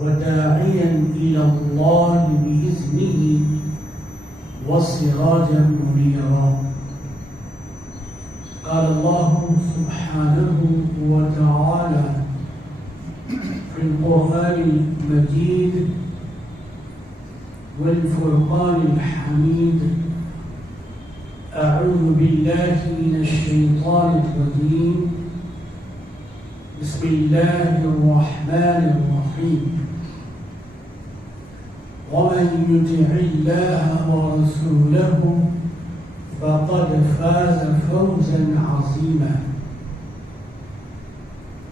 وداعيا إلى الله بإذنه وسراجا منيرا. قال الله سبحانه وتعالى في القرآن المجيد والفرقان الحميد: أعوذ بالله من الشيطان الرجيم. بسم الله الرحمن الرحيم. ومن يطع الله ورسوله فقد فاز فوزا عظيما.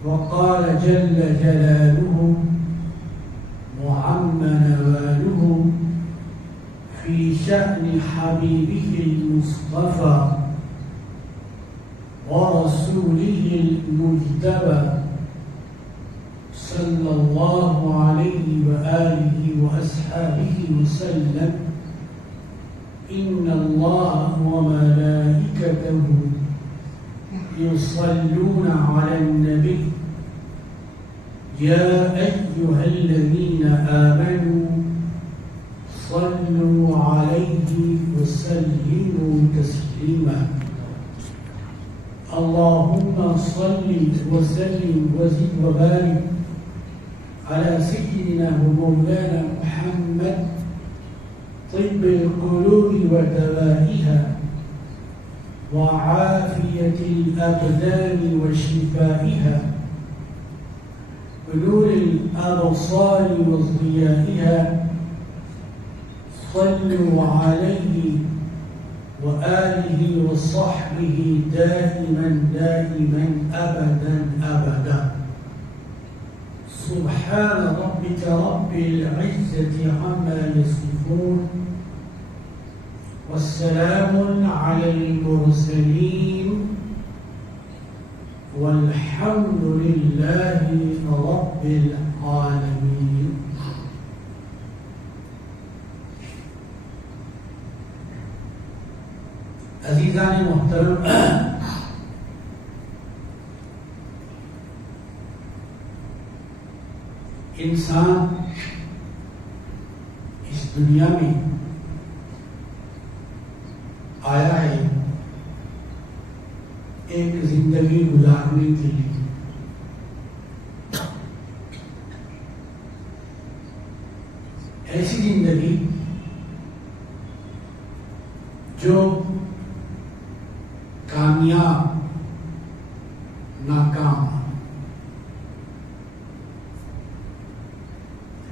وقال جل جلاله وعم نواله في شأن حبيبه المصطفى ورسوله المجتبى صلى الله عليه وآله وأصحابه وسلم: إن الله وملائكته يصلون على النبي يا أيها الذين آمنوا صلوا عليه وسلموا تسليما. اللهم صل وسلم وزد وبارك على سيدنا ومولانا محمد طب القلوب ودوائها وعافية الأبدان وشفائها ونور الأبصار وضيائها. صلوا عليه وآله وصحبه دائما دائما أبدا أبدا. سبحان ربك رب العزة عما يصفون والسلام على المرسلين والحمد لله رب العالمين. عزیزان محترم، انسان اس دنیا میں آیا ہے ایک زندگی گزارنے کے لیے. ایسی زندگی جو کامیاب ناکام،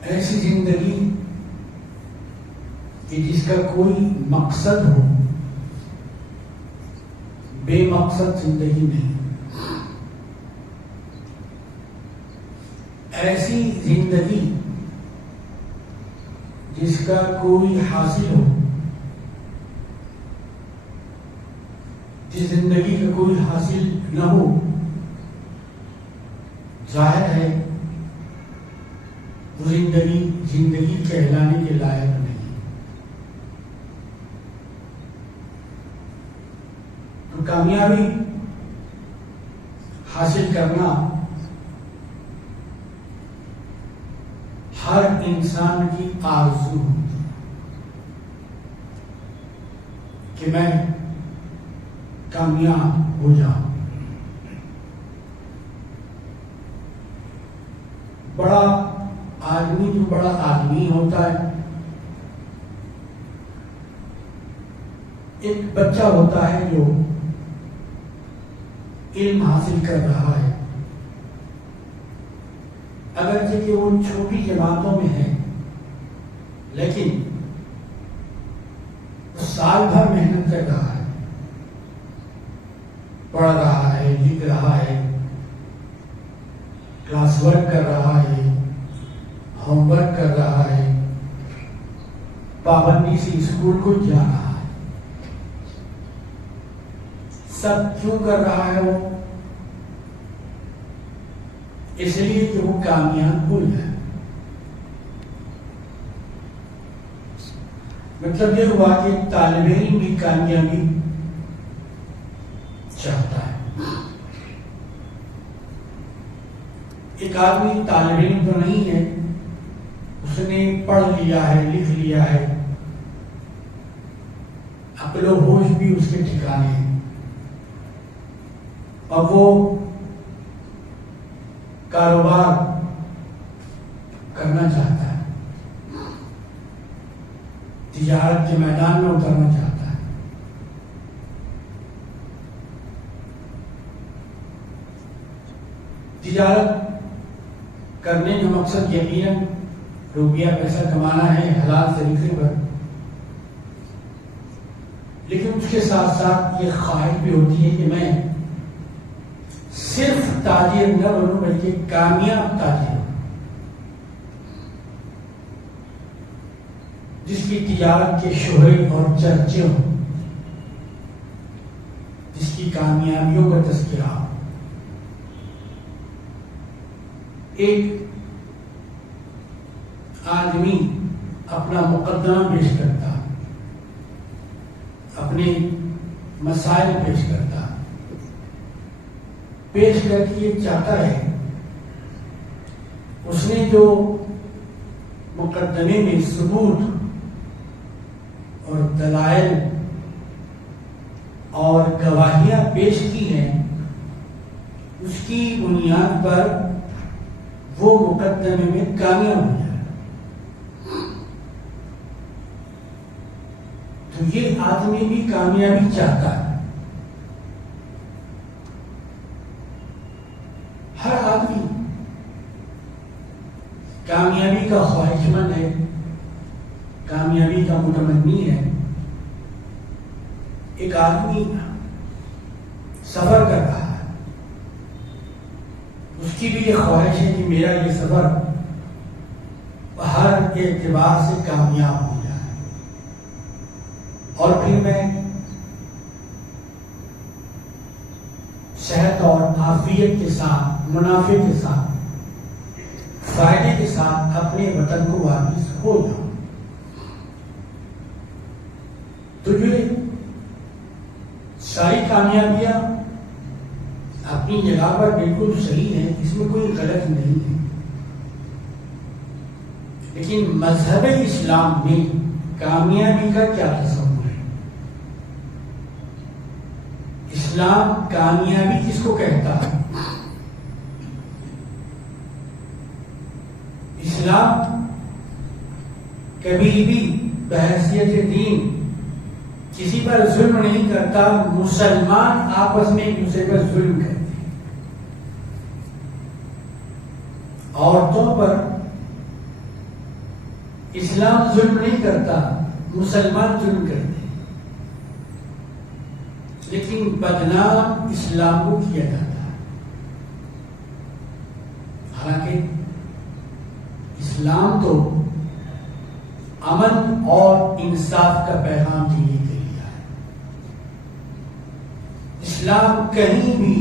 ایسی زندگی کہ جس کا کوئی مقصد ہو، بے مقصد زندگی نہیں. ایسی زندگی جس کا کوئی حاصل ہو، جس زندگی کا کوئی حاصل نہ ہو، ظاہر ہے وہ زندگی کہلانے کے لائق نہیں. تو کامیابی حاصل کرنا ہر انسان کی آرزو ہوتی کہ میں کامیاب ہو جاؤں. بڑا آدمی جو بڑا آدمی ہوتا ہے، ایک بچہ ہوتا ہے جو علم حاصل کر رہا ہے، اگرچہ کہ وہ چھوٹی جماعتوں میں ہے، لیکن وہ سال بھر محنت کر رہا ہے، پڑھ رہا ہے، لکھ رہا ہے، کلاس ورک کر رہا ہے، ہوم ورک کر رہا ہے، پابندی سے اسکول کو جا رہا ہے. سب کیوں کر رہا ہے؟ وہ اس لیے کہ وہ کامیاب ہو جائے. مطلب یہ ہوا کہ طالب علم بھی کامیابی چاہتا ہے. ایک آدمی طالب علم تو نہیں ہے اس نے پڑھ لیا ہے، لکھ لیا ہے، عقل و ہوش بھی اس کے ٹھکانے ہیں، اور وہ کاروبار کرنا چاہتا ہے، تجارت کے میدان میں اترنا چاہتا ہے۔ تجارت کرنے کا مقصد یقیناً روپیہ پیسہ کمانا ہے حلال طریقے پر، لیکن اس کے ساتھ ساتھ یہ خواہش بھی ہوتی ہے کہ میں صرف تاجر نہ بنوں بلکہ کامیاب تاجر ہوں، جس کی تجارت کے شہرت اور چرچے ہوں، جس کی کامیابیوں کا تذکرہ ہو۔ ایک آدمی اپنا مقدمہ پیش کرتا، اپنے مسائل پیش کرتا، پیش کر کے یہ چاہتا ہے اس نے جو مقدمے میں ثبوت اور دلائل اور گواہیاں پیش کی ہیں، اس کی بنیاد پر وہ مقدمے میں کامیاب ہو جائے۔ تو یہ آدمی بھی کامیابی چاہتا ہے، ہر آدمی کامیابی کا خواہش مند ہے، کامیابی کا متمنی ہے۔ ایک آدمی سفر کر رہا ہے، اس کی بھی یہ خواہش ہے کہ میرا یہ سفر ہر اعتبار سے کامیاب ہو جائے، اور پھر میں صحت اور عافیت کے ساتھ، منافع کے ساتھ، فائدے کے ساتھ اپنے وطن کو واپس ہو جاؤں۔ تو یہ ساری کامیابیاں اپنی جگہ پر بالکل صحیح ہیں، اس میں کوئی غلط نہیں ہے، لیکن مذہب اسلام میں کامیابی کا کیا تصور ہے؟ اسلام کامیابی کس کو کہتا ہے؟ اسلام کبھی بھی بحیثیت دین کسی پر ظلم نہیں کرتا، مسلمان آپس میں ایک دوسرے پر ظلم کرتے ہیں۔ عورتوں پر اسلام ظلم نہیں کرتا، مسلمان ظلم کرتے ہیں، لیکن بدنام اسلام کو کیا جاتا ہے۔ حالانکہ اسلام تو امن اور انصاف کا پیغام دینے کے لیے ہے۔ اسلام کہیں بھی،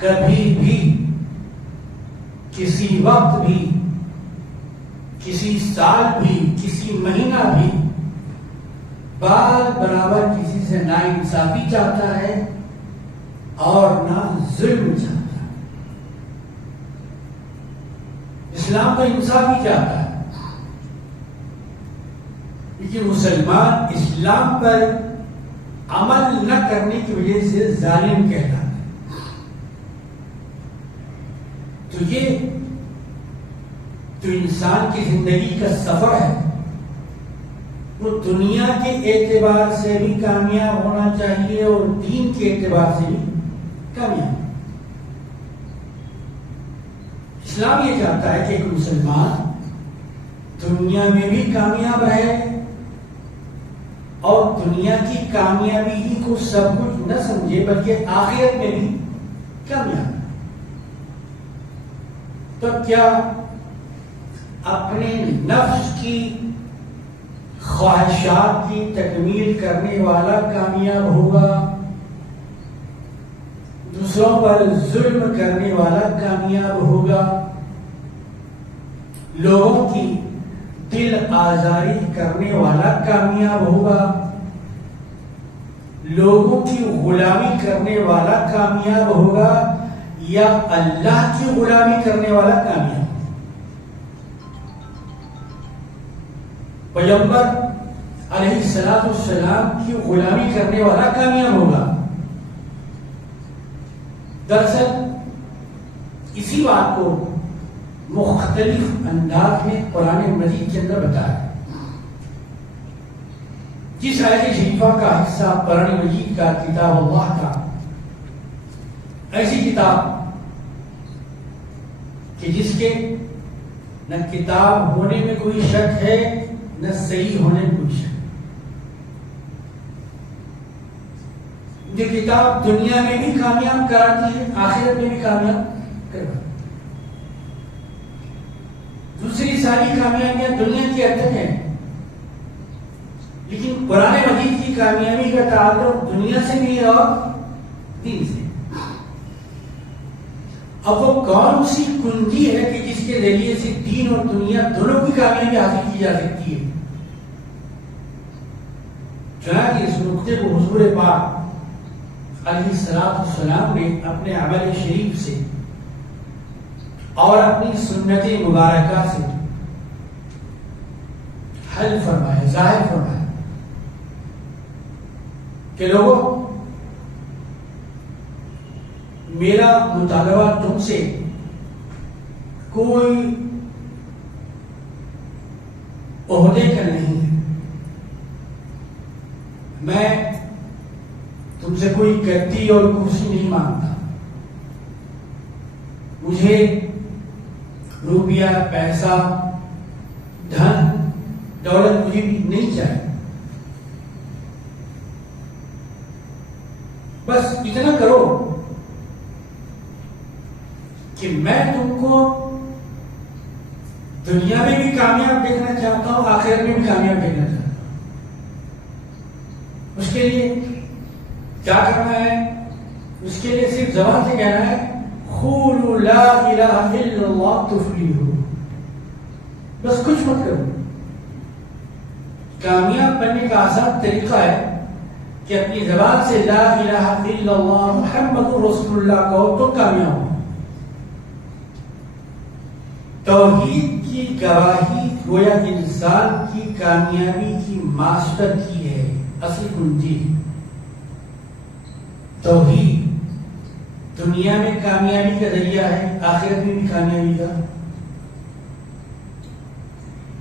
کبھی بھی، کسی وقت بھی، کسی سال بھی، کسی مہینہ بھی بال برابر کسی سے نہ انصافی چاہتا ہے اور نہ ظلم چاہتا ہے۔ اسلام تو انصافی چاہتا ہے، لیکن مسلمان اسلام پر عمل نہ کرنے کی وجہ سے ظالم کہلاتا ہے۔ تو یہ جو انسان کی زندگی کا سفر ہے وہ دنیا کے اعتبار سے بھی کامیاب ہونا چاہیے اور دین کے اعتبار سے بھی کامیاب۔ اسلام یہ چاہتا ہے کہ ایک مسلمان دنیا میں بھی کامیاب رہے اور دنیا کی کامیابی ہی کو سب کچھ نہ سمجھے بلکہ آخرت میں بھی کامیاب۔ تو کیا اپنے نفس کی خواہشات کی تکمیل کرنے والا کامیاب ہوگا، دوسروں پر ظلم کرنے والا کامیاب ہوگا، لوگوں کی دل آزاری کرنے والا کامیاب ہوگا، لوگوں کی غلامی کرنے والا کامیاب ہوگا، یا اللہ کی غلامی کرنے والا کامیاب؟ پیغمبر علیہ السلام کی غلامی کرنے والا کامیاب ہوگا. دراصل اسی بات کو مختلف انداز میں قرآن مجید کے اندر بتایا. جس آیت شریفہ کا حصہ قرآن مجید کا کتاب اللہ کا، ایسی کتاب کہ جس کے نہ کتاب ہونے میں کوئی شک ہے نہ صحیح ہونے میں کوئی شک. یہ کتاب دنیا میں بھی کامیاب کراتی ہے، آخرت میں بھی کامیاب کرواتی. دوسری ساری کامیابیاں دنیا کی حد تک ہیں، لیکن قرآن مجید کی کامیابی کا تعلق دنیا سے بھی ہے اور دین سے. اب وہ کون سی کنجی ہے کہ جس کے ذریعے سے دین اور دنیا دونوں کی کامیابی حاصل کی جا سکتی ہے؟ چنانچہ اس نقطے کو حضور پاک علیہ السلام نے اپنے عمل شریف سے اور اپنی سنت مبارکہ سے حل فرمایا، ظاہر فرمایا کہ لوگوں، میرا مطالبہ تم سے کوئی عہدے کا نہیں ہے. میں تم سے کوئی گدی اور کرسی نہیں مانگتا. مجھے روپیہ، پیسہ، دھن دولت مجھے بھی نہیں چاہیے. بس اتنا کرو کہ میں تم کو دنیا میں بھی کامیاب دیکھنا چاہتا ہوں، آخرت میں بھی کامیاب دیکھنا چاہتا ہوں. اس کے لیے کیا کرنا ہے؟ اس کے لیے صرف زبان سے کہنا ہے قولوا لا الہ الا اللہ تفلحوا. بس کچھ مت کرو. کامیاب بننے کا آسان طریقہ ہے کہ اپنی زبان سے لا الہ الا اللہ محمد رسول اللہ کہو تو کامیاب ہو. توحید کی گواہی گویا انسان کی کامیابی کی ماسٹر کی ہے، اصل کنجی. توحید دنیا میں کامیابی کا ذریعہ ہے، آخرت میں بھی کامیابی کا.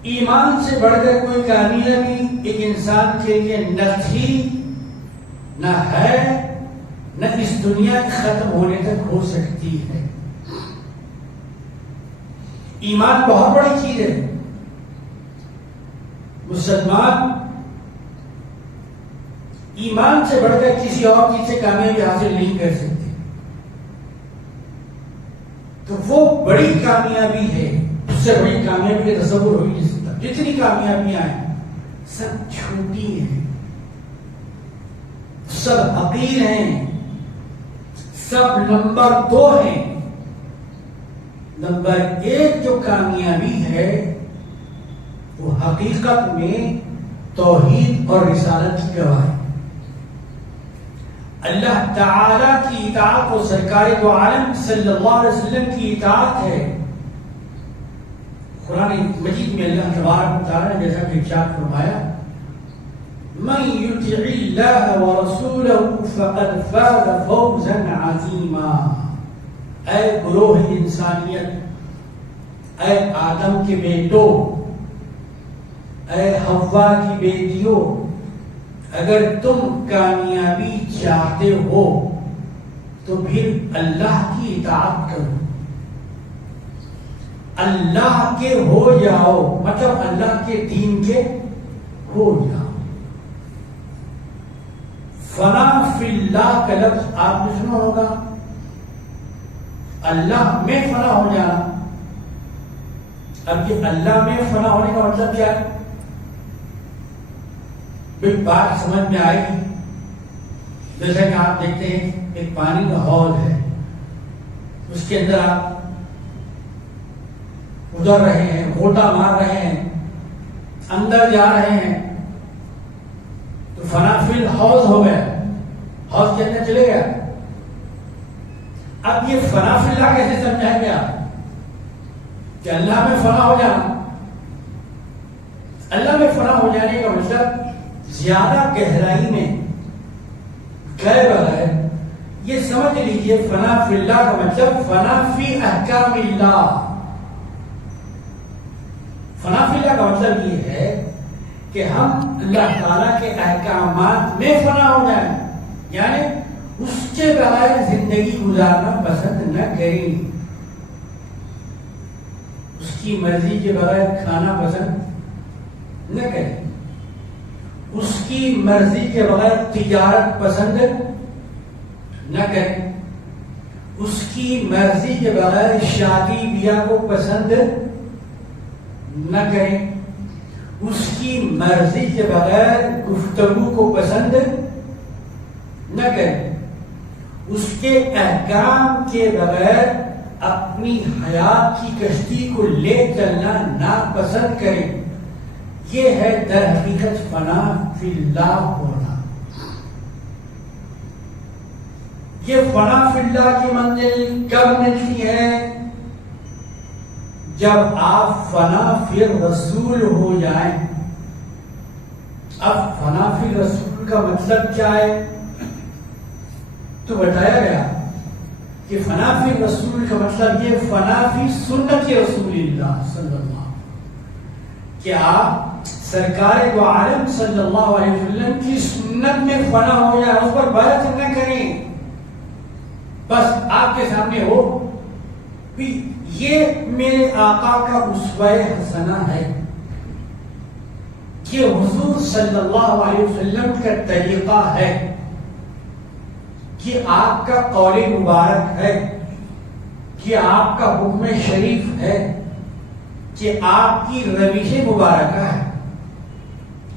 ایمان سے بڑھ کر کوئی کامیابی ایک انسان کے لیے نہ تھی، نہ ہے، نہ اس دنیا کے ختم ہونے تک ہو سکتی ہے. ایمان بہت بڑی چیز ہے. مسلمان ایمان سے بڑھ کر کسی اور چیز سے کامیابی حاصل نہیں کر سکتے. تو وہ بڑی کامیابی ہے، اس سے بڑی کامیابی کا تصور ہو نہیں سکتا. جتنی کامیابیاں ہیں سب چھوٹی ہیں، سب حقیر ہیں، سب نمبر 2 ہیں. نمبر 1 جو کامیابی ہے وہ حقیقت میں توحید اور رسالت کی گواہی، اللہ تعالی کی اطاعت و سرکار دو عالم صلی اللہ علیہ وسلم کی اطاعت ہے. قرآن مجید میں اللہ تبارک و تعالی نے جیسا کہ ارشاد فرمایا من یطع اللہ ورسولہ فقد فاز فوزا عظیما. اے گروہ انسانیت، اے آدم کے بیٹوں، اے حوا کی بیٹیوں، اگر تم کامیابی چاہتے ہو تو پھر اللہ کی اطاعت کرو، اللہ کے ہو جاؤ، مطلب اللہ کے دین کے ہو جاؤ. فنا فی اللہ کا لفظ آپ نے سنا ہوگا، اللہ میں فنا ہو جانا. اب یہ اللہ میں فنا ہونے کا مطلب کیا ہے؟ بھئی بات سمجھ میں آئے گی. جیسا کہ آپ دیکھتے ہیں ایک پانی کا ہال ہے، اس کے اندر آپ ادھر رہے ہیں، غوطہ مار رہے ہیں، اندر جا رہے ہیں تو فنا فی الحوض ہو گیا، حوض کے اندر چلے گیا. اب یہ فنا فی اللہ کیسے سمجھائیں گے آپ کہ اللہ میں فنا ہو جانا؟ اللہ میں فنا ہو جانے کا مطلب زیادہ گہرائی میں گئے بغیر یہ سمجھ لیجئے فنا فی اللہ کا مطلب فنا فی احکام اللہ. فنا فی اللہ کا مطلب یہ ہے کہ ہم اللہ تعالیٰ کے احکامات میں فنا ہو جائیں، یعنی اس کے بغیر زندگی گزارنا پسند نہ کریں، اس کی مرضی کے بغیر کھانا پسند نہ کریں، اس کی مرضی کے بغیر تجارت پسند نہ کریں، اس کی مرضی کے بغیر شادی بیاہ کو پسند نہ کریں، اس کی مرضی کے بغیر گفتگو کو پسند نہ کریں، اس کے احکام کے بغیر اپنی حیات کی کشتی کو لے چلنا ناپسند کریں. یہ ہے در حقیقت فنا فی اللہ ہونا. یہ فنا فی اللہ کی منزل کب ملتی ہے؟ جب آپ فنا فی رسول ہو جائیں. اب فنا فی رسول کا مطلب کیا ہے؟ تو بتایا گیا کہ فنا فی رسول کا مطلب یہ فنا فی سنت رسول اللہ صلی اللہ علیہ وسلم، کہ آپ سرکار دو عالم صلی اللہ علیہ وسلم کی سنت میں فنا ہو جائے، اس پر بیعت نہ کریں. بس آپ کے سامنے ہو بھی یہ میرے آقا کا اسوہ حسنہ ہے، یہ حضور صلی اللہ علیہ وسلم کا طریقہ ہے، یہ آپ کا قول مبارک ہے، یہ آپ کا حکم شریف ہے، یہ آپ کی روش مبارکہ ہے.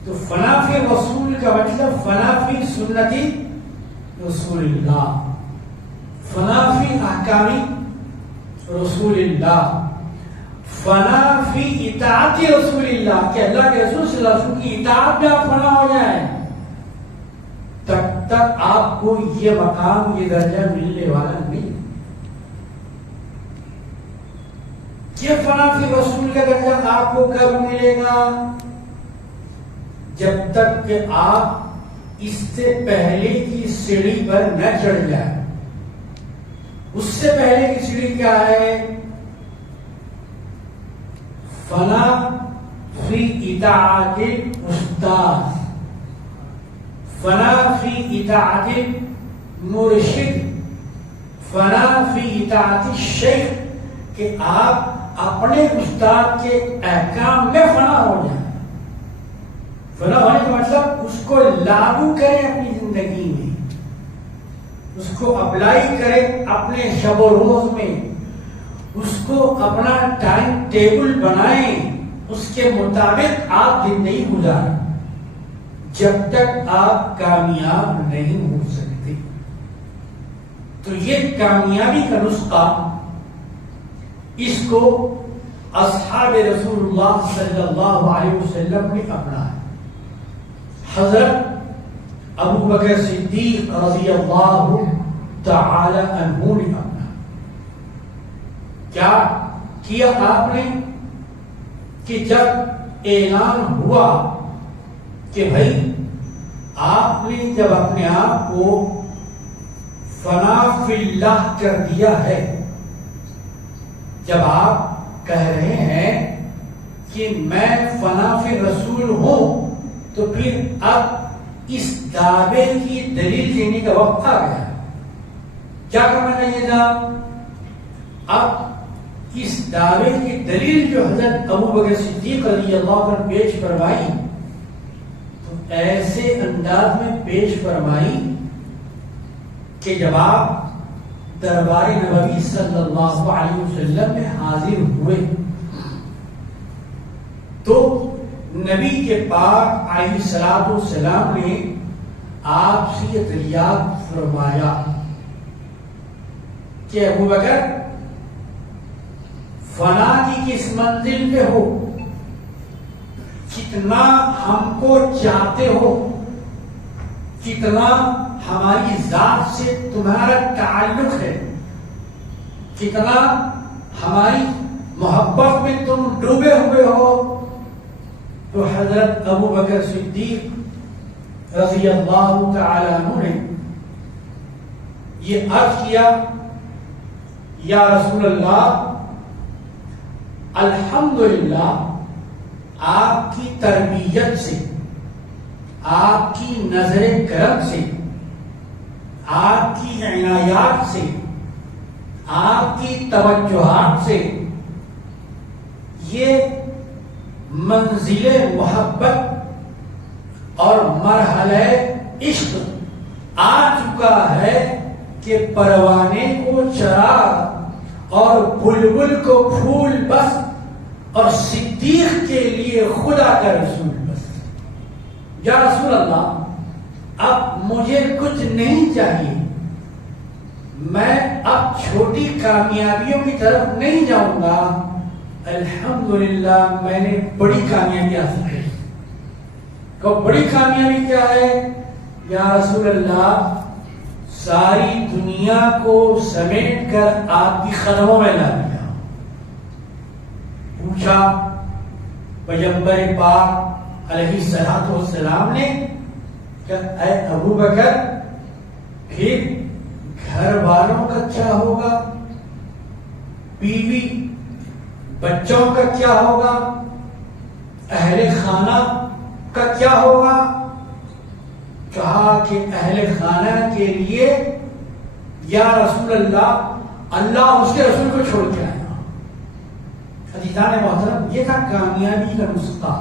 تو فنا فی رسول کا مطلب فنا فی سنتی رسول اللہ، فنا فی احکامی رسول اللہ، فنا فی اطاعت رسول اللہ، کہ اللہ کے رسول صلی اللہ علیہ وسلم کی اطاعت میں آپ فنا ہو جائیں. تب تک آپ کو یہ مقام، یہ درجہ ملنے والا نہیں. یہ فنا فی رسول کا درجہ آپ کو کب ملے گا؟ جب تک کہ آپ اس سے پہلے کی سیڑھی پر نہ چڑھ جائیں. اس سے پہلے کی سیڑھی کیا ہے؟ فنا فی اطاعت استاد، فنا فی اطاعت مرشد، فنا فی اطاعت شیخ، کہ آپ اپنے استاد کے احکام میں فنا ہو جائیں. فنا ہونے کا مطلب اس کو لاگو کریں اپنی زندگی میں، اس کو اپلائی کریں اپنے شب و روز میں، اس کو اپنا ٹائم ٹیبل بنائیں، اس کے مطابق آپ زندگی گزاریں. جب تک آپ کامیاب نہیں ہو سکتے. تو یہ کامیابی کا نسخہ، اس کو اصحاب رسول اللہ صلی اللہ علیہ وسلم نے اپنا ہے. حضرت ابو بکر صدیق رضی اللہ تعالی عنہ نے اپنا. کیا کیا آپ نے؟ کہ جب اعلان ہوا کہ بھائی آپ نے جب اپنے آپ کو فنا فی اللہ کر دیا ہے، جب آپ کہہ رہے ہیں کہ میں فنا فی رسول ہوں، تو پھر اب اس دعوے کی دلیل دینے کا وقت آ گیا. کیا کرنا چاہیے تھا؟ اب اس دعوے کی دلیل جو حضرت ابو بکر صدیق رضی اللہ عنہ پیش فرمائی، تو ایسے انداز میں پیش فرمائی کہ جب آپ دربار نبوی صلی اللہ علیہ وسلم میں حاضر ہوئے تو نبی کے پاک علیہ الصلوۃ والسلام نے آپ سے یہ دریافت فرمایا کہ ابو بکر فنا کی کس منزل پہ ہو، کتنا ہم کو چاہتے ہو، کتنا ہماری ذات سے تمہارا تعلق ہے، کتنا ہماری محبت میں تم ڈوبے ہوئے ہو. تو حضرت ابو بکر صدیق رضی اللہ تعالی عنہ نے یہ عرض کیا یا رسول اللہ الحمدللہ آپ کی تربیت سے، آپ کی نظر کرم سے، آپ کی عنایات سے، آپ کی توجہات سے یہ منزل محبت اور مرحلہ عشق آ چکا ہے کہ پروانے کو چراغ اور بلبل کو پھول بس اور صدیق کے لیے خدا کا رسول بس۔ یا رسول اللہ اب مجھے کچھ نہیں چاہیے، میں اب چھوٹی کامیابیوں کی طرف نہیں جاؤں گا، الحمدللہ میں نے بڑی کامیابی حاصل کی۔ تو بڑی کامیابی کیا ہے؟ یا رسول اللہ ساری دنیا کو سمیٹ کر آپ کی قدموں میں لا دیا۔ پوچھا پیغمبر پاک علیہ الصلوۃ والسلام نے کہ اے ابو بکر پھر گھر والوں کا کیا ہوگا، بیوی بچوں کا کیا ہوگا، اہل خانہ کا کیا ہوگا؟ کہا کہ اہل خانہ کے لیے یا رسول اللہ اللہ اس کے رسول کو چھوڑ کے آیا۔ عزیزان محترم یہ تھا کامیابی کا نسخہ۔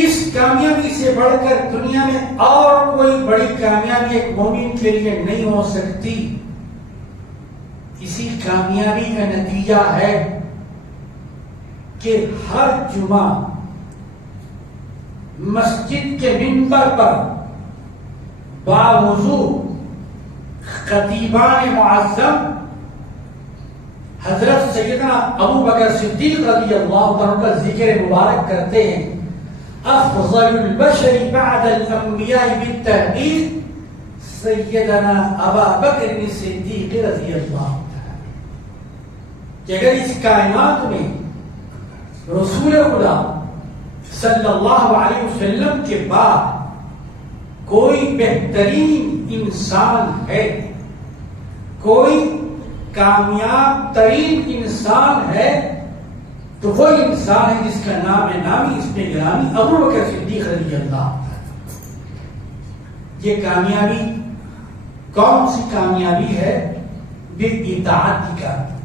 اس کامیابی سے بڑھ کر دنیا میں اور کوئی بڑی کامیابی ایک مومن کے لیے نہیں ہو سکتی۔ اسی کامیابی کا نتیجہ ہے کہ ہر جمعہ مسجد کے منبر پر باوضو خطیبان معظم حضرت سیدنا ابو بکر صدیق رضی اللہ عنہ کا ذکر مبارک کرتے ہیں۔ افضل البشر بعد الانبیاء بالتحقیق سیدنا ابا بکر صدیق رضی اللہ عنہ، کہ اگر اس کائنات میں رسول خدا صلی اللہ علیہ وسلم کے بعد کوئی بہترین انسان ہے، کوئی کامیاب ترین انسان ہے، تو وہ انسان ہے جس کا نام ہے نامی اس میں گرامی ابو بکر صدیق رضی اللہ عنہ۔ یہ کامیابی کون سی کامیابی ہے؟ اطاعت کی کامیابی،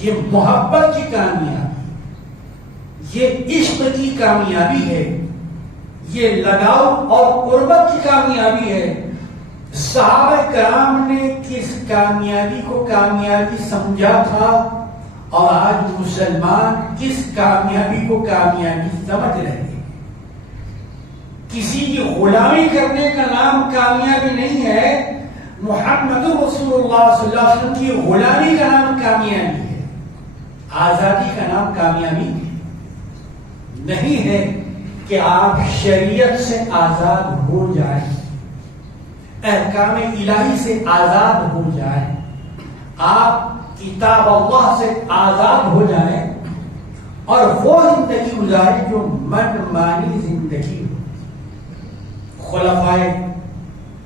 یہ محبت کی کامیابی، یہ عشق کی کامیابی ہے، یہ لگاؤ اور قربت کی کامیابی ہے۔ صحابہ کرام نے کس کامیابی کو کامیابی سمجھا تھا اور آج مسلمان کس کامیابی کو کامیابی سمجھ رہے ہیں؟ کسی کی غلامی کرنے کا نام کامیابی نہیں ہے، محمد رسول اللہ صلی اللہ علیہ وسلم کی غلامی کا نام کامیابی ہے۔ آزادی کا نام کامیابی نہیں ہے کہ آپ شریعت سے آزاد ہو جائیں، احکام الہی سے آزاد ہو جائیں، آپ کتاب اللہ سے آزاد ہو جائیں اور وہ زندگی گزاریں جو من مانی زندگی ہو۔ خلفائے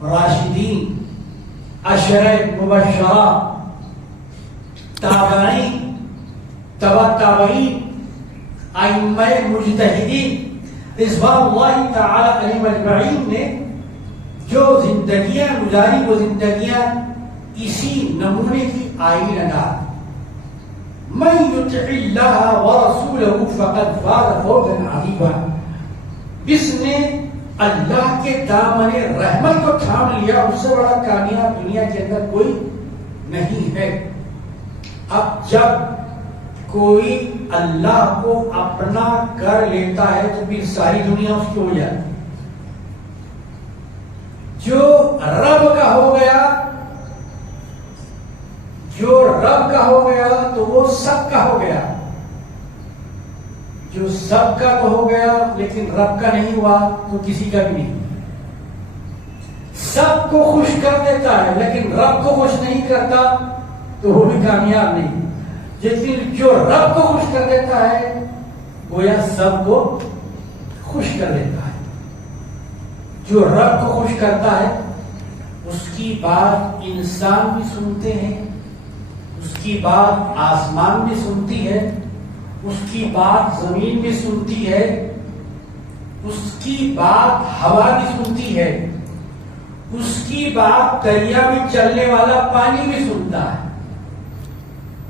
راشدین، عشرہ مبشرہ، تابعین، تبع تابعین، ائمہ مجتہدین رضوان اللہ تعالی علیہم اجمعین نے جو زندگیاں گزاری وہ زندگیاں اسی نمونے کی آئین ادا۔ من یطع اللہ ورسولہ فقد فاز فوزا عظیما، جس نے اللہ کے دامن رحمت کو تھام لیا اس سے بڑا کامیاب دنیا کے اندر کوئی نہیں ہے۔ اب جب کوئی اللہ کو اپنا کر لیتا ہے تو پھر ساری دنیا اس کی ہو جاتی۔ جو رب کا ہو گیا، جو رب کا ہو گیا تو وہ سب کا ہو گیا، جو سب کا تو ہو گیا لیکن رب کا نہیں ہوا تو کسی کا بھی نہیں۔ سب کو خوش کر دیتا ہے لیکن رب کو خوش نہیں کرتا تو وہ بھی کامیاب نہیں۔ لیکن جو رب کو خوش کر دیتا ہے گویا سب کو خوش کر دیتا ہے. جو رب کو خوش کرتا ہے اس کی بات انسان بھی سنتے ہیں، اس کی بات آسمان بھی سنتی ہے، اس کی بات زمین بھی سنتی ہے، اس کی بات ہوا بھی سنتی ہے، اس کی بات دریا میں چلنے والا پانی بھی سنتا ہے.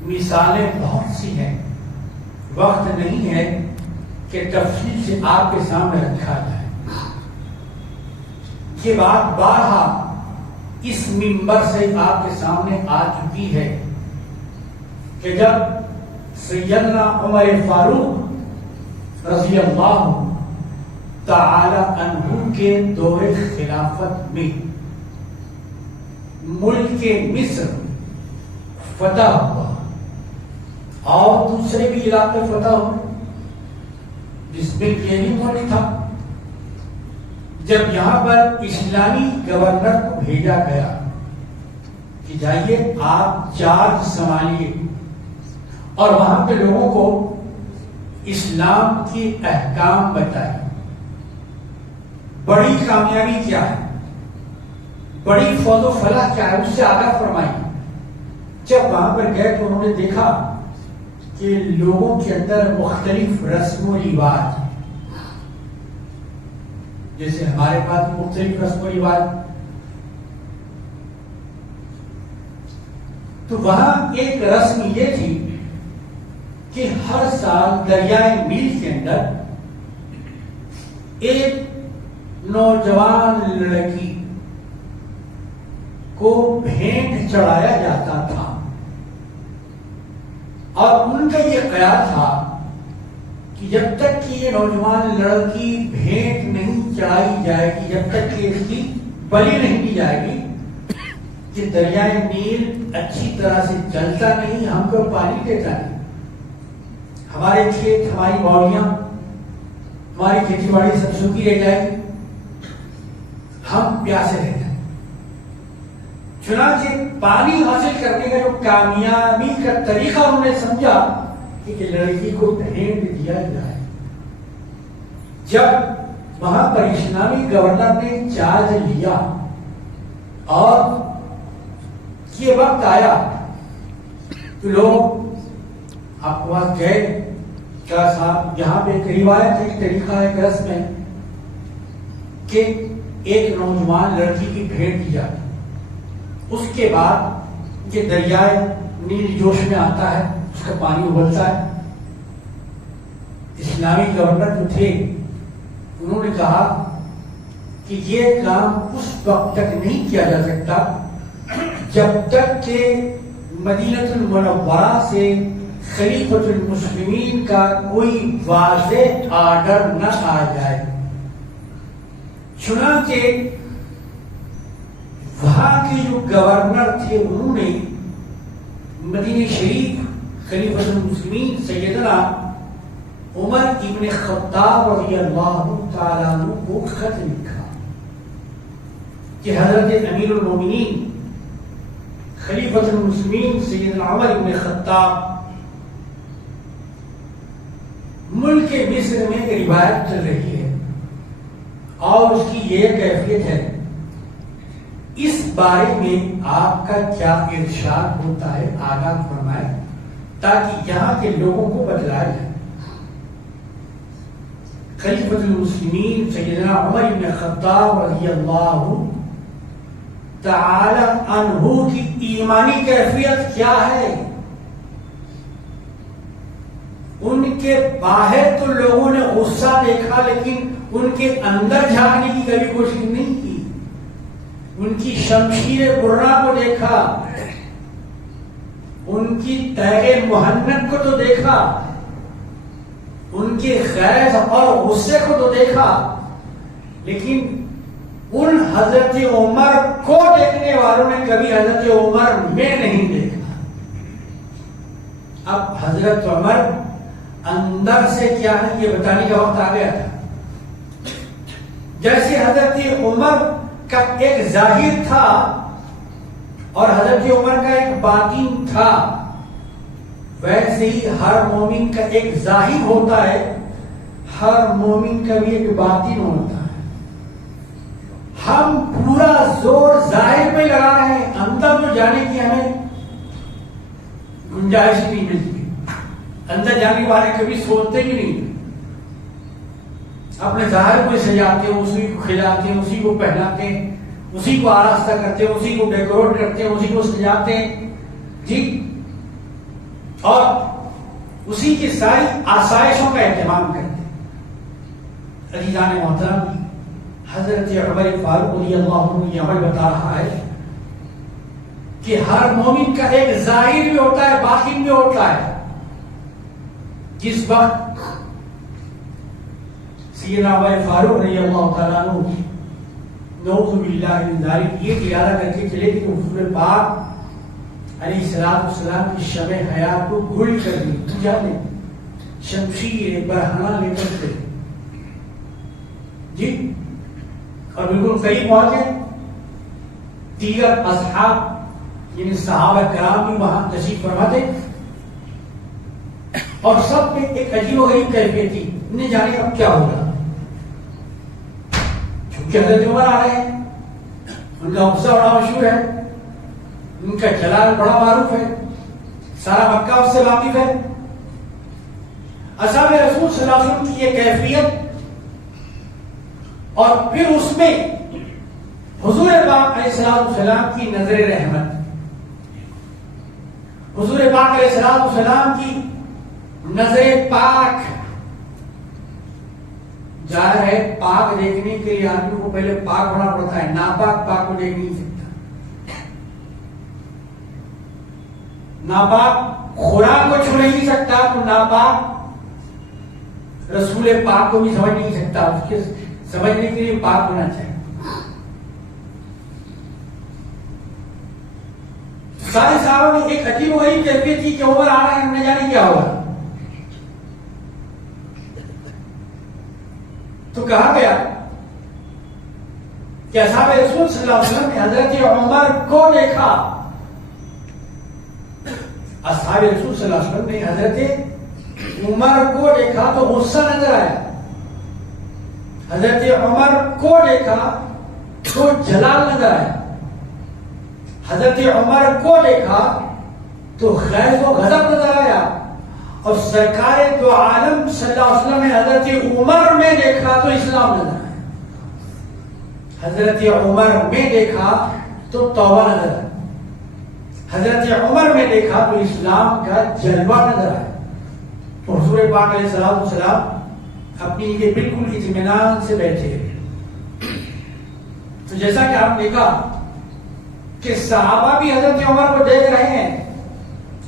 مثالیں بہت سی ہیں، وقت نہیں ہے کہ تفصیل سے آپ کے سامنے رکھا جائے. یہ بات بارہا اس منبر سے آپ کے سامنے آ چکی ہے کہ جب سیدنا عمر فاروق رضی اللہ تعالی عنہ کے دور خلافت میں ملک مصر فتح ہوا اور دوسرے بھی علاقے فتح ہوئے جس میں یہ بھی ملک تھا. جب یہاں پر اسلامی گورنر کو بھیجا گیا کہ جائیے آپ چارج سنبھالیے اور وہاں کے لوگوں کو اسلام کی احکام بتائیں. بڑی کامیابی کیا ہے، بڑی فوز و فلاح کیا ہے، اس سے آگاہ فرمائیے. جب وہاں پر گئے تو انہوں نے دیکھا کہ لوگوں کے اندر مختلف رسم و رواج، جیسے ہمارے پاس مختلف رسم و رواج، تو وہاں ایک رسم یہ تھی کہ ہر سال دریائے نیل کے اندر ایک نوجوان لڑکی کو بھینٹ چڑھایا جاتا تھا اور ان کا یہ خیال تھا کہ جب تک کہ یہ نوجوان لڑکی بھینٹ نہیں چڑھائی جائے گی، جب تک کہ اس کی بلی نہیں دی جائے گی، کہ دریائے نیل اچھی طرح سے چلتا نہیں، ہم کو پانی دیتا نہیں، ہمارے کھیت، ہماری باڑیاں، ہماری کھیتی باڑی سب سوکھی رہ جائے گی، ہم پیاسے رہ جائیں. چنانچہ پانی حاصل کرنے کا جو کامیابی کا طریقہ انہوں نے سمجھا کہ لڑکی کو بھینٹ دیا جائے. جب وہاں پر اسلامی گورنر نے چارج لیا اور یہ وقت آیا تو لوگ آپ کے پاس گئے، کیا صاحب یہاں پہ ایک روایت ہے، ایک طریقہ ہے، ایک رسم ہے کہ ایک نوجوان لڑکی کی بھینٹ دی جاتی، اس کے بعد یہ دریائے نیل جوش میں آتا ہے، اس کا پانی ابلتا ہے. اسلامی گورنر جو تھے انہوں نے کہا کہ یہ کام اس وقت تک نہیں کیا جا سکتا جب تک کہ مدینہ المنورہ سے خلیفۃ المسلمین کا کوئی واضح آرڈر نہ آ جائے. چنانچہ وہاں کے جو گورنر تھے انہوں نے مدینہ شریف خلیفۃ المسلمین سیدنا عمر ابن خطاب رضی اللہ تعالیٰ عنہ کو خط لکھا کہ حضرت امیر المومنین خلیفۃ المسلمین سیدنا عمر ابن خطاب، ملک مصر میں ایک روایت چل رہی ہے اور اس کی یہ کیفیت ہے، اس بارے میں آپ کا کیا ارشاد ہوتا ہے، آگاہ فرمائے تاکہ یہاں کے لوگوں کو بتلایا جائے. خلیفۃ المسلمین سیدنا عمر بن خطاب رضی اللہ تعالی عنہ کی ایمانی کیفیت کیا ہے؟ ان کے باہر تو لوگوں نے غصہ دیکھا لیکن ان کے اندر جھانکنے کی کبھی کوشش نہیں کی. ان کی شمشیر برہ کو دیکھا، ان کی تیر مہند کو تو دیکھا، ان کے غیظ اور غصے کو تو دیکھا، لیکن ان حضرت عمر کو دیکھنے والوں نے کبھی حضرت عمر میں نہیں دیکھا. اب حضرت عمر اندر سے کیا ہے یہ بتانے کا وقت آ گیا تھا. جیسے حضرت عمر کا ایک ظاہر تھا اور حضرت عمر کا ایک باطن تھا، ویسے ہی ہر مومن کا ایک ظاہر ہوتا ہے ہر مومن کا بھی ایک باطن ہوتا ہے. ہم پورا زور ظاہر پہ لگا رہے ہیں, اندر تو جانے کی ہمیں گنجائش نہیں ملتی. اندر جانے کے بارے کبھی سوچتے بھی نہیں. اپنے ظاہر کو سجاتے ہیں, اسی کو کھلاتے ہیں, اسی کو پہناتے ہیں, اسی کو آراستہ کرتے ہیں, اسی کو ڈیکوریٹ کرتے ہیں, اسی کو سجاتے ہیں جی, اور اسی کی ساری آسائشوں کا اہتمام کرتے ہیں. عزیزان محترم, حضرت عمر فاروق رضی اللہ عنہ یہ عمل بتا رہا ہے کہ ہر مومن کا ایک ظاہر بھی ہوتا ہے, باطن بھی ہوتا ہے. جس وقت سیدنا عمر فاروق رضی اللہ تعالیٰ عنہ نعوذ باللہ من ذالک یہ ارادہ کر کے چلے کہ حضور پاک علیہ السلام کی شمع حیات کو گل کر دی, جانے شمشیر برہنہ لے کر کے جی, اور بالکل قریب پہنچے. دیگر اصحاب یعنی صحابہ کرام بھی وہاں تشریف فرما تھے, اور سب میں ایک عجیب و غریب کیفیت تھی, انہیں جانے اب کیا ہوگا. چونکہ حضرت عمر آ رہے ہیں, ان کا غصہ بڑا مشہور ہے, ان کا جلال بڑا معروف ہے, سارا مکہ اس سے واقف ہے. اصحاب رسول صلی اللہ علیہ وسلم کی یہ کیفیت, اور پھر اس میں حضور پاک علیہ السلام کی نظر رحمت, حضور پاک علیہ السلام کی نظر پاک. ظاہر ہے پاک دیکھنے کے لیے آدمی کو پہلے پاک ہونا پڑتا ہے, ناپاک پاک کو دیکھ نہیں سکتا. ناپاک قرآن کو چھو نہیں سکتا, تو ناپاک رسول پاک کو بھی سمجھ نہیں سکتا. اس کے سمجھنے کے لیے پاک ہونا چاہیے. سارے صحابہ میں ایک عجیب و غریب کیفیت تھی کہ عمر آ رہے ہیں, نہ جانے کیا ہوگا. تو کہا گیا کہ اصحاب رسول صلی اللہ علیہ وسلم نے حضرت عمر کو دیکھا. اصحاب رسول صلی اللہ علیہ وسلم نے حضرت عمر کو دیکھا تو غصہ نظر آیا, حضرت عمر کو دیکھا تو جلال نظر آیا, حضرت عمر کو دیکھا تو خیز و غضب نظر آیا, اور سرکار دو عالم صلی اللہ علیہ وسلم نے حضرت عمر میں دیکھا تو اسلام نظر آیا, حضرت عمر میں دیکھا تو توبہ نظر آیا, حضرت عمر میں دیکھا تو اسلام کا جلوہ نظر آیا. تو حضور پاک علیہ السلام اپنی یہ بالکل اطمینان سے بیٹھے. تو جیسا کہ آپ نے کہا کہ صحابہ بھی حضرت عمر کو دیکھ رہے ہیں,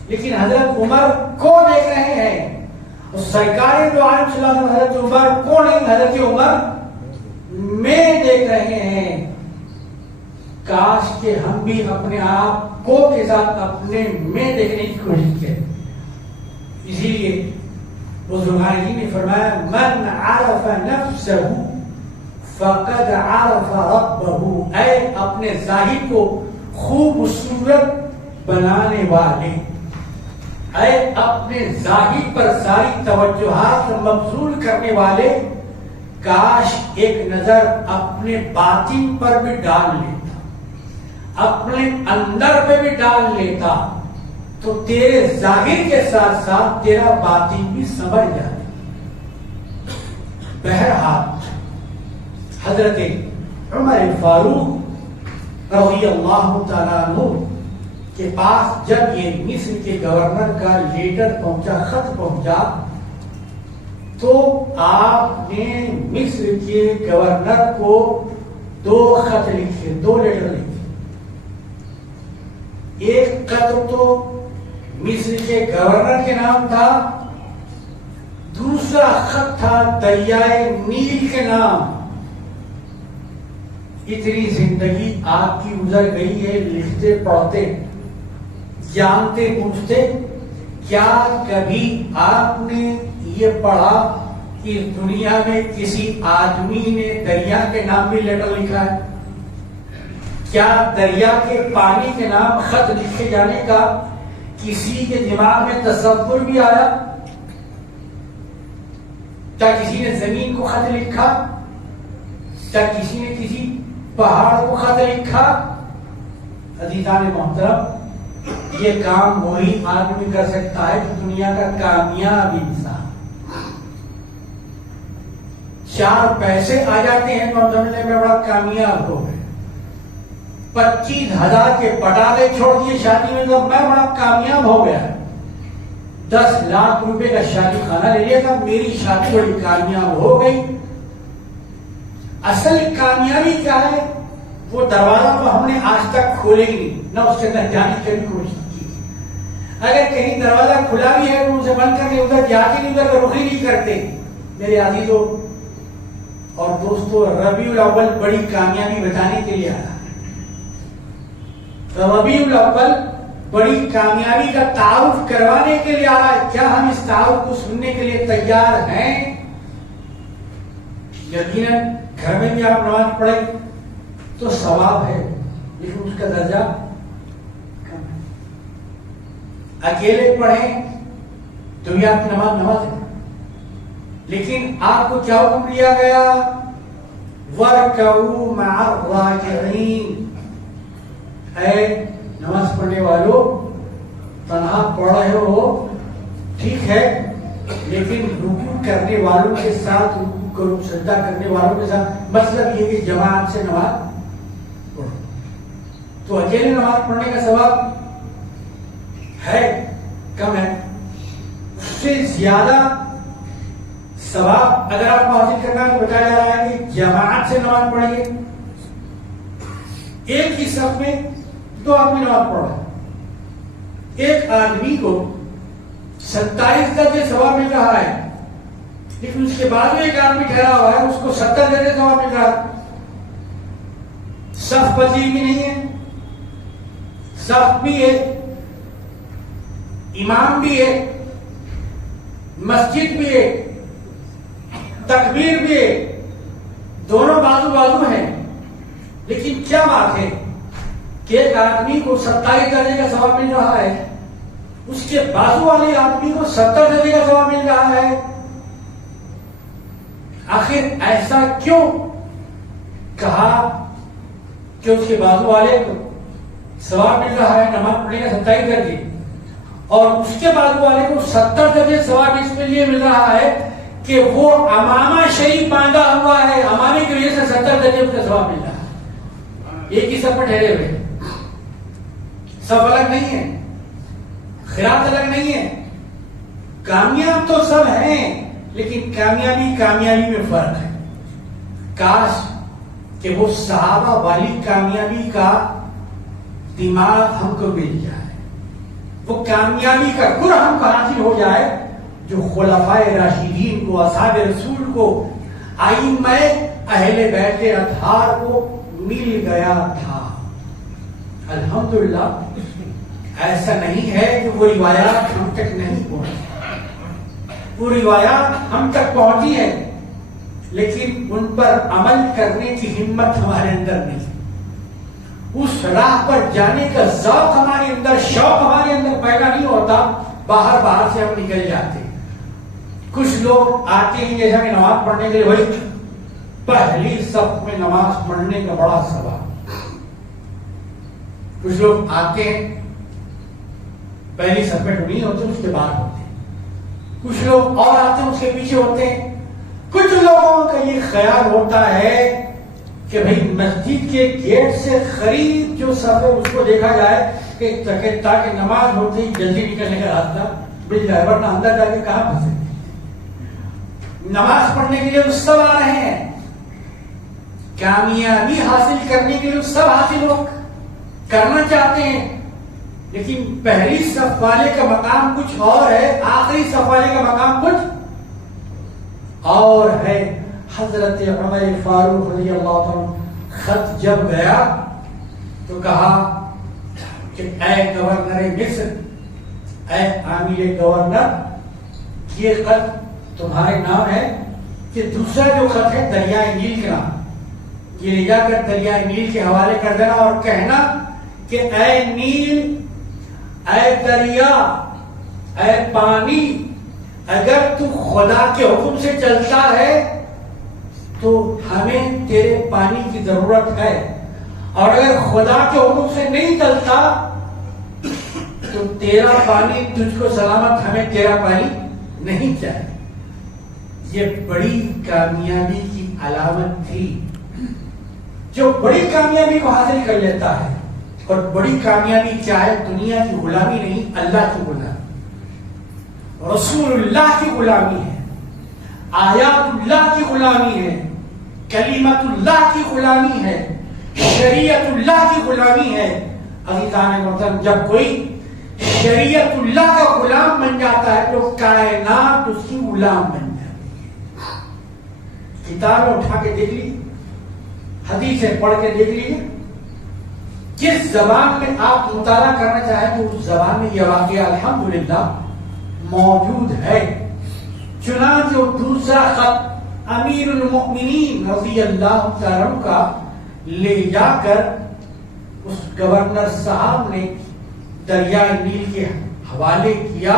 لیکن حضرت عمر کو دیکھ رہے ہیں, اور سرکار دو عالم صلی اللہ علیہ وسلم حضرت عمر کو نہیں, حضرت عمر میں دیکھ رہے ہیں. کاش کہ ہم بھی اپنے آپ کو کے ساتھ اپنے میں دیکھنے کی کوشش کریں. اسی لیے بزرگان جی نے فرمایا من عرف نفسہ فقد عرف ربہ, اے اپنے ظاہر کو خوبصورت بنانے والے, اے اپنے ظاہر پر ساری توجہات مبذول کرنے والے, کاش ایک نظر اپنے باطن پر بھی ڈال لیتا, اپنے اندر پہ بھی ڈال لیتا, تو تیرے ظاہر کے ساتھ ساتھ تیرا باطن بھی سنور جاتا. بہرحال حضرت عمر فاروق رضی اللہ تعالیٰ عنہ کے پاس جب یہ مصر کے گورنر کا لیٹر پہنچا, خط پہنچا, تو آپ نے مصر کے گورنر کو 2 خط لکھے, 2 لیٹر لکھے. ایک خط تو مصر کے گورنر کے نام تھا, دوسرا خط تھا دریائے نیل کے نام. اتنی زندگی آپ کی گزر گئی ہے لکھتے پڑھتے, جانتے بوجھتے, کیا کبھی آپ نے یہ پڑھا کہ دنیا میں کسی آدمی نے دریا کے نام بھی لیٹر لکھا ہے؟ کیا دریا کے پانی کے نام خط لکھے جانے کا کسی کے دماغ میں تصور بھی آیا؟ کیا کسی نے زمین کو خط لکھا؟ کیا کسی نے کسی پہاڑ کو خط لکھا؟ عزیزان محترم، یہ کام وہی آدمی کر سکتا ہے جو دنیا کا کامیاب انسان۔ 4 پیسے آ جاتے ہیں تو ہم سمجھتے ہیں میں بڑا کامیاب ہو گئے۔ 25,000 کے پٹاخے چھوڑ دیے شادی میں تو میں بڑا کامیاب ہو گیا۔ 10 لاکھ روپے کا شادی خانہ لے لیا تھا، میری شادی بڑی کامیاب ہو گئی۔ اصل کامیابی کیا ہے؟ وہ دروازہ تو ہم نے آج تک کھولے ہی نہیں، نہ اس کے اندر جانے کی بھی کوشش کی۔ اگر کہیں دروازہ کھلا بھی ہے تو اسے بند کر کے ادھر جاتے نہیں، ادھر رخ ہی نہیں کرتے۔ میرے عزیزوں اور دوستوں، ربیع الاول بڑی کامیابی بتانے کے لیے آیا۔ ربیع الاول بڑی کامیابی کا تعارف کروانے کے لیے آیا۔ کیا ہم اس تعارف کو سننے کے لیے تیار ہیں؟ یقیناً گھر میں بھی آپ نماز پڑھیں تو ثواب ہے، لیکن اس کا درجہ کم ہے۔ اکیلے پڑھیں تو بھی آپ کی نماز ہے، لیکن آپ کو کیا حکم دیا گیا؟ وَارْكَعُوا مَعَ الرَّاكِعِينَ۔ اے نماز پڑھنے والوں، تنہا پڑھ رہے ہو ٹھیک ہے، لیکن رکوع کرنے والوں کے ساتھ رکوع کرو، سجدہ کرنے والوں کے ساتھ، مطلب یہ کہ جماعت سے نماز پڑھو۔ تو اکیلے نماز پڑھنے کا ثواب ہے کم ہے، اس سے زیادہ ثواب اگر آپ کو حاصل کرنا ہے تو بتایا جا رہا ہے کہ جماعت سے نماز پڑھیے۔ ایک ہی صف میں 2 آدمی نماز پڑھ رہے ہیں، ایک آدمی کو 27 درجے ثواب مل رہا ہے، لیکن اس کے بعد میں ایک آدمی ٹھہرا ہوا ہے، اس کو 70 درجے ثواب مل رہا ہے۔ صف پذیر بھی نہیں ہے، صف بھی ہے، امام بھی ہے، مسجد بھی ہے، تکبیر بھی ہے، دونوں بازو بازو ہیں، لیکن کیا بات ہے کہ ایک آدمی کو 27 درجے کا ثواب مل رہا ہے، اس کے بازو والے آدمی کو 70 درجے کا ثواب مل رہا ہے۔ آخر ایسا کیوں؟ کہا کہ اس کے بازو والے کو ثواب مل رہا ہے نماز پڑھنے کا 27 درجے، اور اس کے بازو والے کو 70 درجے ثواب اس کے لیے مل رہا ہے کہ وہ امامہ شریف باندھا ہوا ہے، امامے کی وجہ سے 70 درجے اس کا ثواب مل رہا ہے۔ ایک ہی سب پر ٹھہرے ہوئے، سب الگ نہیں ہے، خیرات الگ نہیں ہے، کامیاب تو سب ہیں، لیکن کامیابی میں فرق ہے۔ کاش کہ وہ صحابہ والی کامیابی کا دماغ ہم کو مل جائے، وہ کامیابی کا گر ہم کو حاصل ہو جائے جو خلفائے راشدین کو، اصحاب رسول کو، ائمہ اہل بیت اطہار کو مل گیا تھا۔ الحمدللہ ایسا نہیں ہے کہ وہ روایات ہم تک نہیں پہنچی، وہ روایات ہم تک پہنچی ہے، لیکن ان پر عمل کرنے کی ہمت ہمارے اندر نہیں، اس راہ پر جانے کا ذوق ہمارے اندر، شوق ہمارے اندر پیدا نہیں ہوتا، باہر سے ہم نکل جاتے۔ کچھ لوگ آتے ہیں جیسا کہ نماز پڑھنے کے لیے، وہی پہلی صف میں نماز پڑھنے کا بڑا ثواب۔ کچھ لوگ آتے ہیں پہلی صف میں نہیں ہوتے، اس کے بعد ہوتے ہیں، کچھ لوگ اور آتے ہیں اس کے پیچھے ہوتے ہیں۔ کچھ لوگوں کا یہ خیال ہوتا ہے کہ بھئی مسجد کے گیٹ سے قریب جو صف ہے اس کو دیکھا جائے کہ تاکہ نماز ہوتے ہی جلدی نکلنے کا راستہ مل جائے، ورنہ اندر جا کے کہاں پھنسے۔ نماز پڑھنے کے لیے وہ سب آ رہے ہیں، کامیابی حاصل کرنے کے لیے سب حاصل کرنا چاہتے ہیں، لیکن پہلی صف والے کا مقام کچھ اور ہے، آخری صف والے کا مقام کچھ اور ہے۔ حضرت عمر فاروق رضی اللہ عنہ خط جب گیا تو کہا کہ اے گورنر مصر، اے عامل گورنر، یہ خط تمہارے نام ہے کہ دوسرا جو خط ہے دریائے نیل کے نام، یہ لے جا کر دریائے نیل کے حوالے کر دینا اور کہنا کہ اے نیل، اے دریا، اے پانی، اگر تو خدا کے حکم سے چلتا ہے تو ہمیں تیرے پانی کی ضرورت ہے، اور اگر خدا کے حکم سے نہیں چلتا تو تیرا پانی تجھ کو سلامت، ہمیں تیرا پانی نہیں چاہیے۔ یہ بڑی کامیابی کی علامت تھی۔ جو بڑی کامیابی کو حاصل کر لیتا ہے، اور بڑی کامیابی کیا ہے؟ دنیا کی غلامی نہیں، اللہ کی غلامی، رسول اللہ کی غلامی ہے، آیات اللہ کی غلامی ہے، کلمت اللہ کی غلامی ہے، شریعت اللہ کی غلامی ہے۔ عزیزان محترم، جب کوئی شریعت اللہ کا غلام بن جاتا ہے تو کائنات اس کی غلام بن جاتی ہے۔ کتابیں اٹھا کے دیکھ لیجیے، حدیثیں پڑھ کے دیکھ لیجیے، جس زبان میں آپ مطالعہ کرنا چاہیں تو اس زبان میں یہ واقعہ الحمدللہ موجود ہے۔ چنانچہ وہ دوسرا خط امیر المؤمنین رضی اللہ تعالیٰ کا لے جا کر اس گورنر صاحب نے دریائے نیل کے حوالے کیا۔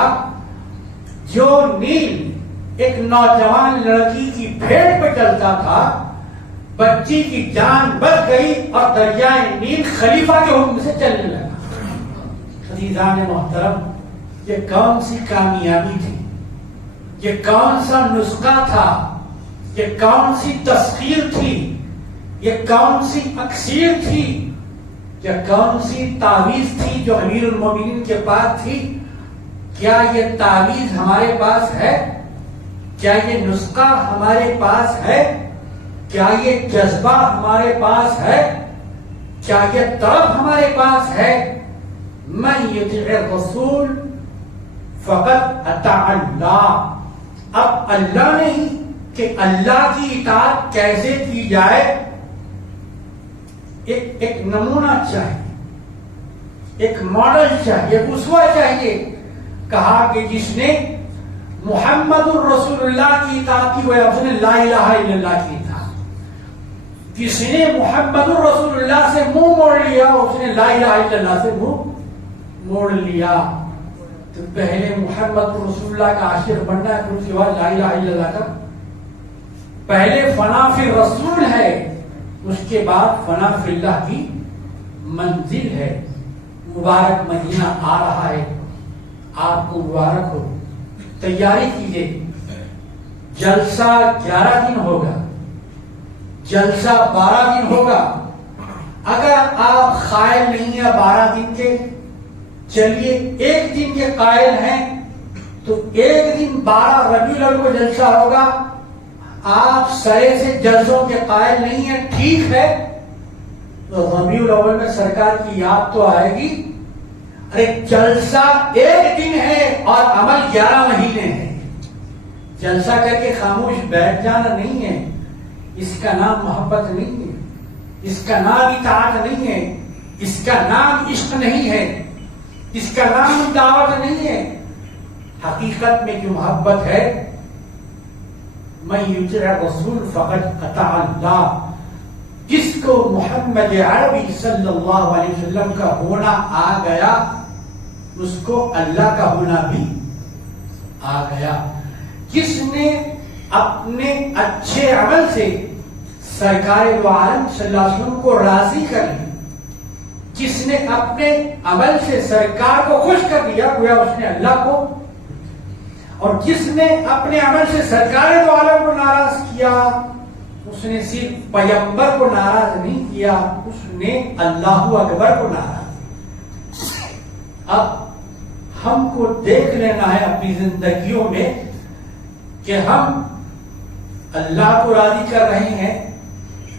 جو نیل ایک نوجوان لڑکی کی بھیڑ پہ چلتا تھا، بچی کی جان بچ گئی اور دریائے نیل خلیفہ کے حکم سے چلنے لگا۔ عزیزان محترم، یہ کون سی کامیابی تھی؟ یہ کون سا نسخہ تھا؟ یہ کون سی تسخیر تھی؟ یہ کون سی اکسیر تھی؟ یہ کون سی تعویذ تھی جو امیر المومنین کے پاس تھی؟ کیا یہ تعویذ ہمارے پاس ہے؟ کیا یہ نسخہ ہمارے پاس ہے؟ کیا یہ جذبہ ہمارے پاس ہے؟ کیا یہ طلب ہمارے پاس ہے؟ من یطیع الرسول فقد اطاع اللہ۔ اب اللہ نہیں کہ اللہ کی اطاعت کیسے کی جائے، ایک نمونہ چاہیے، ایک ماڈل چاہیے، اسوہ چاہیے۔ کہا کہ جس نے محمد الرسول اللہ کی اطاعت کی، وہ اس نے لا الہ الا اللہ کی اطاعت۔ جس نے محمد الرسول اللہ سے منہ موڑ لیا، اس نے لا الہ الا اللہ سے منہ موڑ لیا۔ تو پہلے محمد رسول اللہ کا عاشق بننا ہے، پھر اس کے بعد لا الہ الا اللہ کا۔ پہلے فنا فی رسول ہے، اس کے بعد فنا فی اللہ کی منزل ہے۔ مبارک مہینہ آ رہا ہے، آپ کو مبارک ہو، تیاری کیجیے۔ جلسہ 11 دن ہوگا، جلسہ 12 دن ہوگا۔ اگر آپ قائل نہیں ہیں 12 دن کے، چلیے ایک دن کے قائل ہیں تو ایک دن 12 ربیع الاول کو جلسہ ہوگا۔ آپ سرے سے جلسوں کے قائل نہیں ہیں، ٹھیک ہے، تو ربیع الاول میں سرکار کی یاد تو آئے گی۔ ارے جلسہ ایک دن ہے اور عمل 11 مہینے ہیں۔ جلسہ کر کے خاموش بیٹھ جانا نہیں ہے، اس کا نام محبت نہیں ہے، اس کا نام اطاعت نہیں ہے، اس کا نام عشق نہیں ہے، اس کا نام دعوت نہیں ہے۔ حقیقت میں جو محبت ہے، من یطیع الرسول فقد اطاع اللہ۔ جس کو محمد عربی صلی اللہ علیہ وسلم کا ہونا آ گیا، اس کو اللہ کا ہونا بھی آ گیا۔ جس نے اپنے اچھے عمل سے سرکار دو عالم صلی اللہ علیہ وسلم کو راضی کر لیا، جس نے اپنے عمل سے سرکار کو خوش کر دیا، گویا اس نے اللہ کو، اور جس نے اپنے عمل سے سرکار دو عالم کو ناراض کیا، اس نے صرف پیغمبر کو ناراض نہیں کیا، اس نے اللہ اکبر کو ناراض۔ اب ہم کو دیکھ لینا ہے اپنی زندگیوں میں کہ ہم اللہ کو راضی کر رہے ہیں،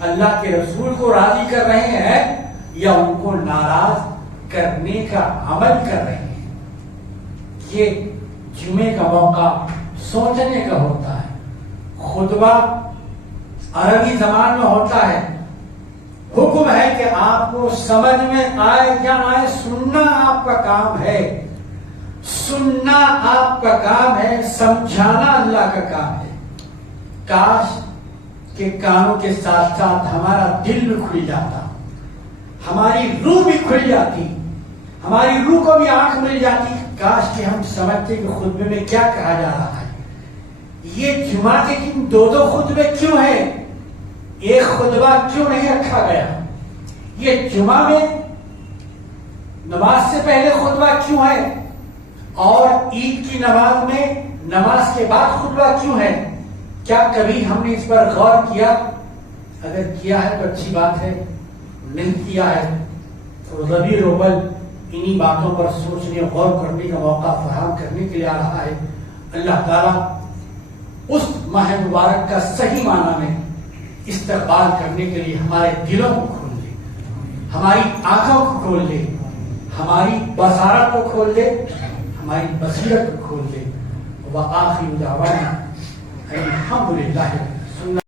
اللہ کے رسول کو راضی کر رہے ہیں، یا ان کو ناراض کرنے کا عمل کر رہے ہیں۔ یہ جمعے کا موقع سوچنے کا ہوتا ہے۔ خطبہ عربی زبان میں ہوتا ہے، حکم ہے کہ آپ کو سمجھ میں آئے یا آئے، سننا آپ کا کام ہے، سننا آپ کا کام ہے، سمجھانا اللہ کا کام ہے۔ کاش کہ کانوں کے ساتھ ساتھ ہمارا دل بھی کھل جاتا، ہماری روح بھی کھل جاتی، ہماری روح کو بھی آنکھ مل جاتی۔ کاش کہ ہم سمجھتے کہ خطبے میں کیا کہا جا رہا ہے، یہ جمعہ کے دن دو دو خطبے کیوں ہیں؟ ایک خطبہ کیوں نہیں رکھا گیا؟ یہ جمعہ میں نماز سے پہلے خطبہ کیوں ہے اور عید کی نماز میں نماز کے بعد خطبہ کیوں ہے؟ کیا کبھی ہم نے اس پر غور کیا؟ اگر کیا ہے تو اچھی بات ہے، نہیں کیا ہے تو ربیع الاول انہی باتوں پر سوچنے غور کرنے کا موقع فراہم کرنے کے لیے آ رہا ہے۔ اللہ تعالیٰ اس ماہ مبارک کا صحیح معنی میں استقبال کرنے کے لیے ہمارے دلوں کو کھول دے، ہماری آنکھوں کو کھول دے، ہماری بصارت کو کھول دے، ہماری بصیرت کو کھول دے۔ وآخر دعوانا الحمدللہ